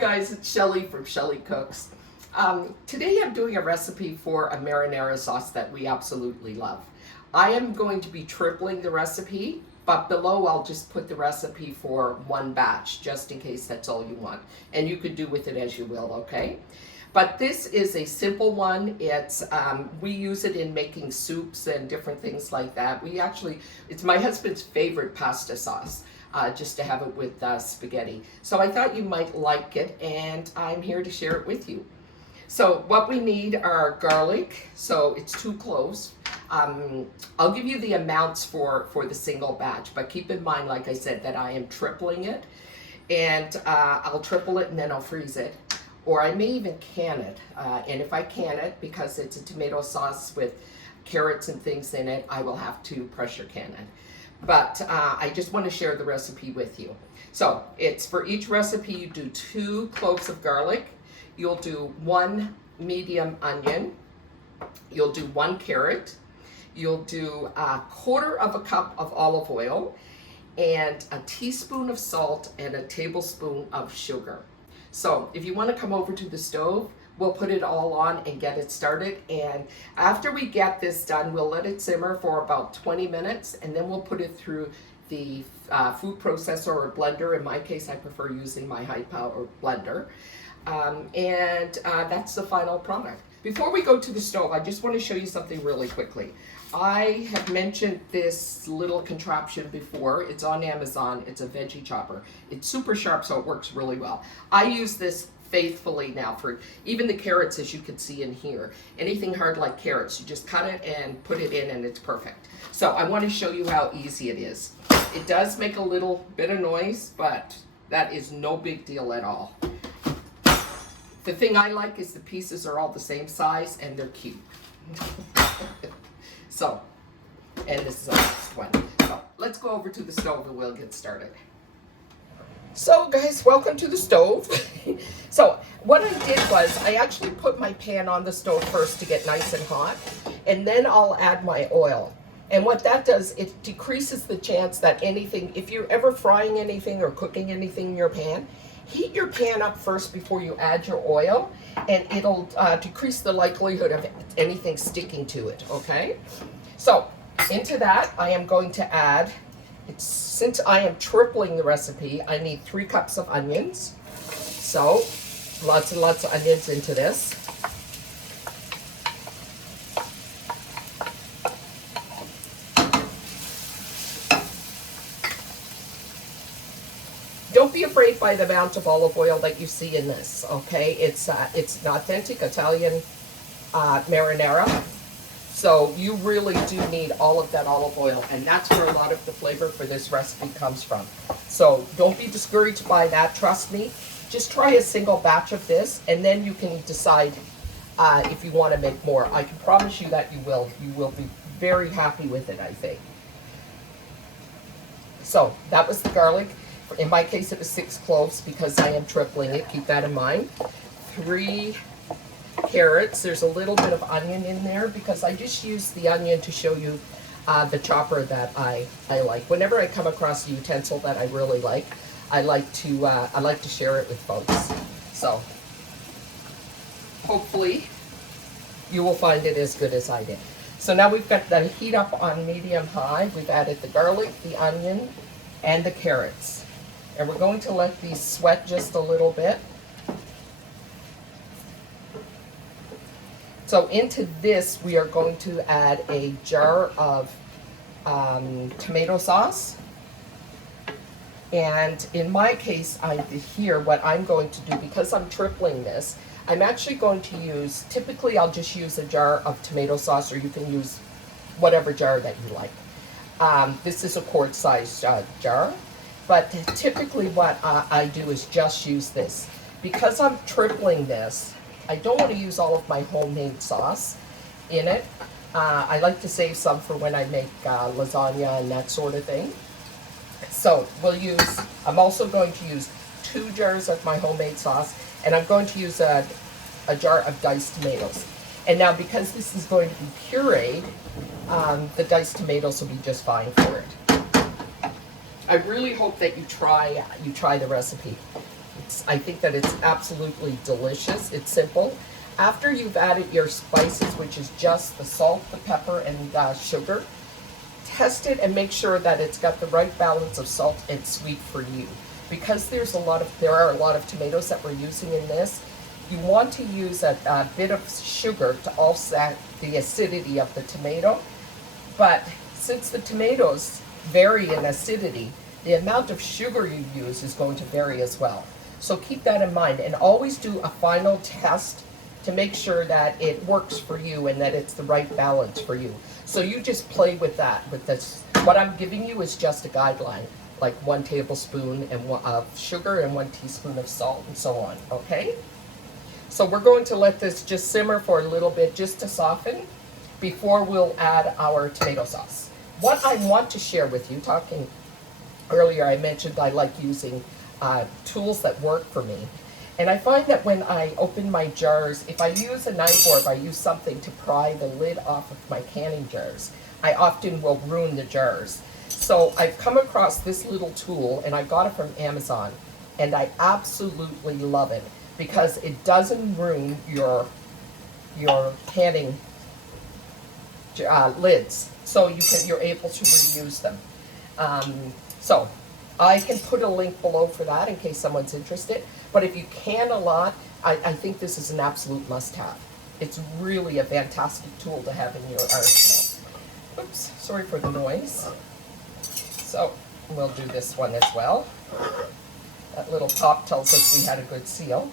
guys, it's Shelly from Shelly Cooks. Today I'm doing a recipe for a marinara sauce that we absolutely love. I am going to be tripling the recipe, but below I'll just put the recipe for one batch, just in case that's all you want. And you could do with it as you will, okay? But this is a simple one. It's we use it in making soups and different things like that. It's my husband's favorite pasta sauce. Just to have it with spaghetti. So I thought you might like it, and I'm here to share it with you. So what we need are garlic, so it's 2 cloves. I'll give you the amounts for the single batch, but keep in mind, like I said, that I am tripling it, and I'll triple it and then I'll freeze it. Or I may even can it, and if I can it, because it's a tomato sauce with carrots and things in it, I will have to pressure can it. But I just want to share the recipe with you. So it's for each recipe, you do 2 cloves of garlic. You'll do 1 medium onion. You'll do 1 carrot. You'll do 1/4 cup of olive oil and a teaspoon of salt and a tablespoon of sugar. So if you want to come over to the stove, we'll put it all on and get it started. And after we get this done, we'll let it simmer for about 20 minutes, and then we'll put it through the food processor or blender. In my case, I prefer using my high power blender. That's the final product. Before we go to the stove, I just want to show you something really quickly. I have mentioned this little contraption before. It's on Amazon. It's a veggie chopper. It's super sharp, so it works really well. I use this faithfully now for even the carrots, as you can see in here. Anything hard like carrots, you just cut it and put it in and it's perfect. So I want to show you how easy it is. It does make a little bit of noise, but that is no big deal at all. The thing I like is the pieces are all the same size and they're cute. So, and this is the last one. So let's go over to the stove and we'll get started. So guys, welcome to the stove. So what I did was I actually put my pan on the stove first to get nice and hot, and then I'll add my oil. And what that does, it decreases the chance that anything, if you're ever frying anything or cooking anything in your pan, heat your pan up first before you add your oil, and it'll decrease the likelihood of anything sticking to it, okay? So into that, I am going to add, since I am tripling the recipe, I need 3 cups of onions. So lots and lots of onions into this. Don't be afraid by the amount of olive oil that you see in this, okay? It's an authentic Italian marinara. So you really do need all of that olive oil, and that's where a lot of the flavor for this recipe comes from. So don't be discouraged by that, trust me. Just try a single batch of this, and then you can decide if you want to make more. I can promise you that you will. You will be very happy with it, I think. So that was the garlic. In my case, it was 6 cloves because I am tripling it. Keep that in mind. 3 carrots. There's a little bit of onion in there because I just used the onion to show you the chopper that I like. Whenever I come across a utensil that I really like, I like to share it with folks. So hopefully you will find it as good as I did. So now we've got the heat up on medium high. We've added the garlic, the onion, and the carrots. And we're going to let these sweat just a little bit. So into this, we are going to add a jar of tomato sauce. And in my case, what I'm going to do, because I'm tripling this, I'm actually going to use, typically I'll just use a jar of tomato sauce, or you can use whatever jar that you like. This is a quart-sized jar. But typically what I do is just use this. Because I'm tripling this, I don't want to use all of my homemade sauce in it. I like to save some for when I make lasagna and that sort of thing. So I'm also going to use 2 jars of my homemade sauce, and I'm going to use a jar of diced tomatoes. And now because this is going to be pureed, the diced tomatoes will be just fine for it. I really hope that you try the recipe. I think that it's absolutely delicious. It's simple. After you've added your spices, which is just the salt, the pepper, and sugar, test it and make sure that it's got the right balance of salt and sweet for you. Because there are a lot of tomatoes that we're using in this, you want to use a bit of sugar to offset the acidity of the tomato. But since the tomatoes vary in acidity, the amount of sugar you use is going to vary as well. So keep that in mind, and always do a final test to make sure that it works for you and that it's the right balance for you. So you just play with that. With this, what I'm giving you is just a guideline, like 1 tablespoon of sugar and 1 teaspoon of salt and so on, okay? So we're going to let this just simmer for a little bit just to soften before we'll add our tomato sauce. What I want to share with you, talking earlier, I mentioned I like using tools that work for me. And I find that when I open my jars, if I use a knife or if I use something to pry the lid off of my canning jars, I often will ruin the jars. So I've come across this little tool, and I got it from Amazon, and I absolutely love it because it doesn't ruin your canning lids. So you're able to reuse them. So I can put a link below for that in case someone's interested. But if you can a lot, I think this is an absolute must-have. It's really a fantastic tool to have in your arsenal. Oops, sorry for the noise. So we'll do this one as well. That little pop tells us we had a good seal.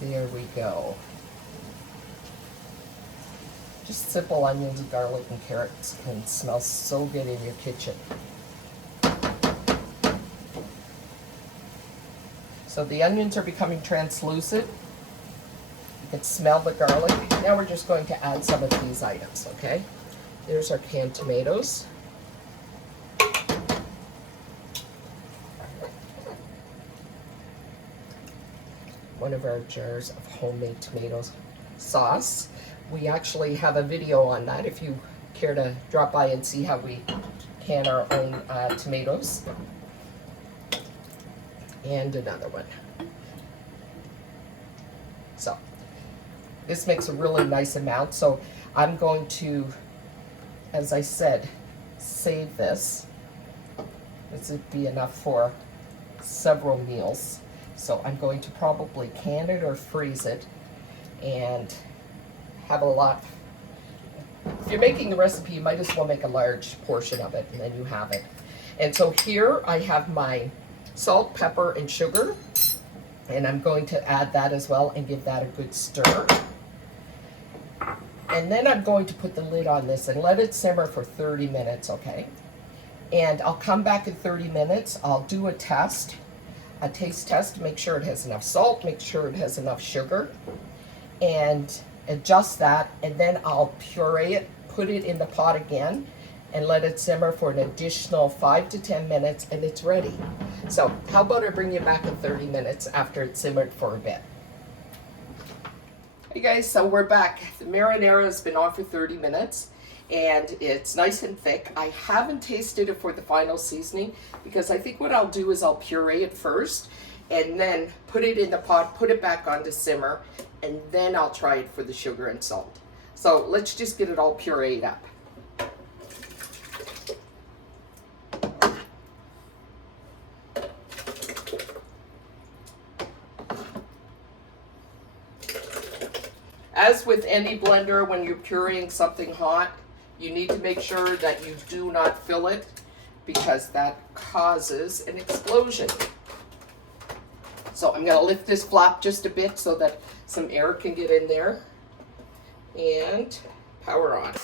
There we go. Just simple onions, garlic, and carrots can smell so good in your kitchen. So the onions are becoming translucent. You can smell the garlic. Now we're just going to add some of these items, okay? There's our canned tomatoes. One of our jars of homemade tomato sauce. We actually have a video on that if you care to drop by and see how we can our own tomatoes. And another one. So this makes a really nice amount. So I'm going to, as I said, save this. This would be enough for several meals. So I'm going to probably can it or freeze it and have a lot. If you're making the recipe, you might as well make a large portion of it, and then you have it. And so here I have my salt, pepper, and sugar, and I'm going to add that as well and give that a good stir. And then I'm going to put the lid on this and let it simmer for 30 minutes, okay? And I'll come back in 30 minutes. I'll do a test, a taste test to make sure it has enough salt, make sure it has enough sugar, and adjust that, and then I'll puree it, put it in the pot again, and let it simmer for an additional 5 to 10 minutes, and it's ready. So how about I bring you back in 30 minutes after it's simmered for a bit. Hey guys, so we're back. The marinara has been on for 30 minutes, and it's nice and thick. I haven't tasted it for the final seasoning because I think what I'll do is I'll puree it first, and then put it in the pot, put it back on to simmer, and then I'll try it for the sugar and salt. So let's just get it all pureed up. As with any blender, when you're pureeing something hot, you need to make sure that you do not fill it because that causes an explosion. So I'm going to lift this flap just a bit so that some air can get in there, and power on.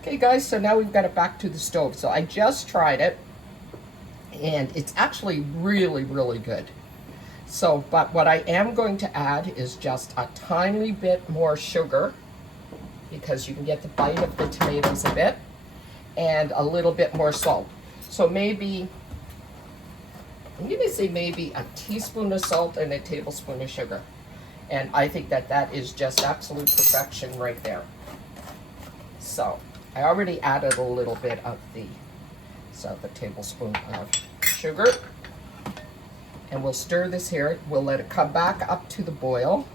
Okay guys, so now we've got it back to the stove. So I just tried it, and it's actually really, really good. So, but what I am going to add is just a tiny bit more sugar because you can get the bite of the tomatoes a bit, and a little bit more salt. So maybe, I'm going to say maybe a teaspoon of salt and a tablespoon of sugar. And I think that that is just absolute perfection right there. So I already added a little bit of the So a tablespoon of sugar. And we'll stir this here. We'll let it come back up to the boil.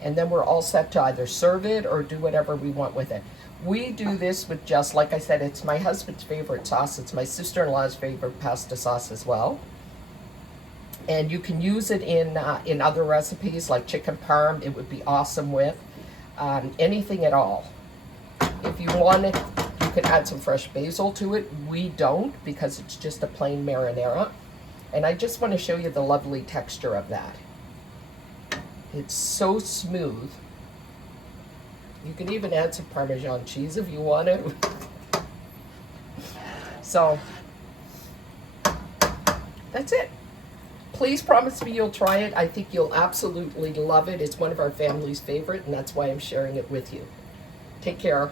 And then we're all set to either serve it or do whatever we want with it. We do this with just, like I said, it's my husband's favorite sauce. It's my sister-in-law's favorite pasta sauce as well. And you can use it in other recipes like chicken parm. It would be awesome with anything at all. If you want it, you can add some fresh basil to it. We don't, because it's just a plain marinara. And I just want to show you the lovely texture of that. It's so smooth. You can even add some Parmesan cheese if you want it. So, that's it. Please promise me you'll try it. I think you'll absolutely love it. It's one of our family's favorite, and that's why I'm sharing it with you. Take care.